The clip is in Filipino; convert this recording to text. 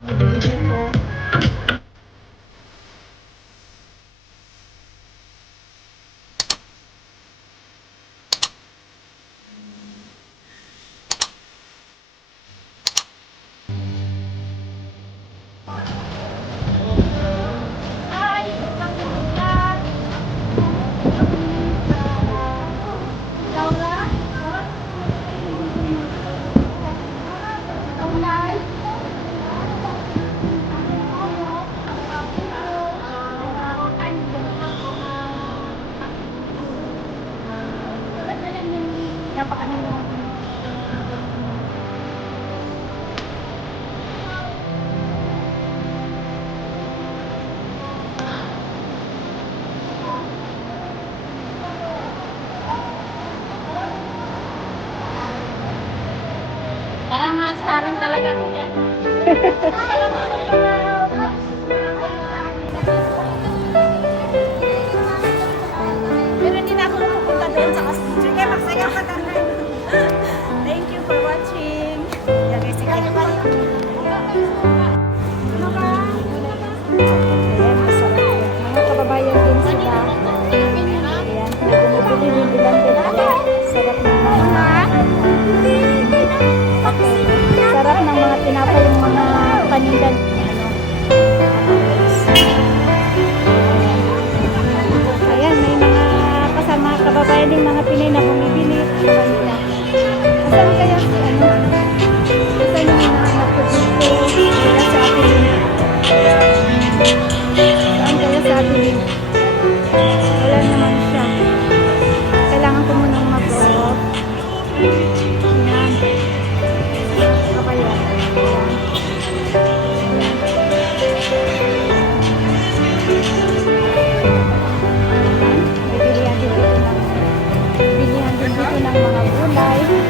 Bibili po. Parang masarin talaga ako dyan. Pero hindi na ako pupunta doon sa kasi. Sige, magsaya ka na. Thank you for watching. Yan guys, sige. Ayan, masarap yan. Mga kababayan din sila. Ayan, bumibili din ilan din. Sarap ng mga sarap ng mga tinapay yung mga panindan. Ayan, may mga kasama kababayan din mga Pinay na bumibili. Kasama kaya si ano? Ito yung hinahanap ko dito. Kaya sa atin. Saan kaya sa atin? Wala naman siya. Kailangan ko munang mag-off. Ayan. Apa yan? Ayan. May bilihan din dito ng mga gulay.